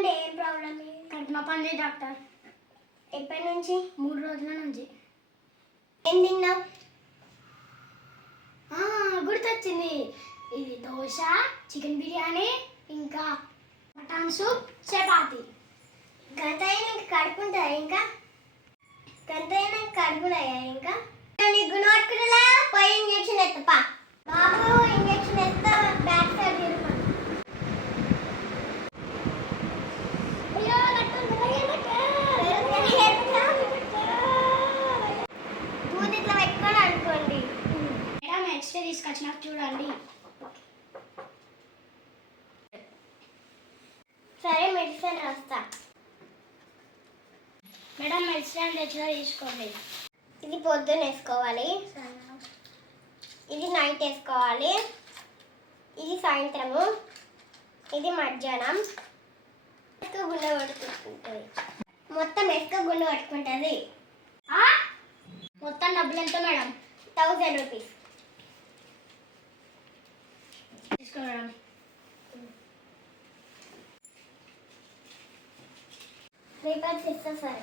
చెప్పండి ఏం ప్రాబ్లం? కడుపు నొప్పి ఉంది డాక్టర్. ఎప్పటి నుంచి? 3 రోజుల నుంచి. ఏం తిన్నావు? గుర్తొచ్చింది. ఇది దోశ, చికెన్ బిర్యానీ, ఇంకా మటన్ సూప్, చపాతి. గంట అయినాక కడుపుంటుందా ఇంకా? గంట అయినాక కడుపునయ్యా ఇంకా? నీకు నోట్టుకునేలా పోయి ఇంజక్షన్ ఎత్తపా. బాబు ఇంజక్షన్ ఎత్తా బ్యాక్ సైడ్ తిరుగు. దూది ఇట్లా పెట్టుకొని అనుకోండి. మేడం ఎక్స్రే తీసుకొచ్చినాక చూడండి. సరే మెడిసిన్ రాస్తా. మేడం మెడిసిన్ తెచ్చినా తీసుకోండి. ఇది పొద్దున్న వేసుకోవాలి, ఇది నైట్ వేసుకోవాలి, ఇది సాయంత్రము, ఇది మధ్యాహ్నం. గుండె పట్టుకుంటుంది మొత్తం గుండె పట్టుకుంటుంది. మొత్తం డబ్బులు ఎంత మేడం? 1000 రూపీస్. తీసుకో మేడం. పేపర్స్ ఇస్తా సరే.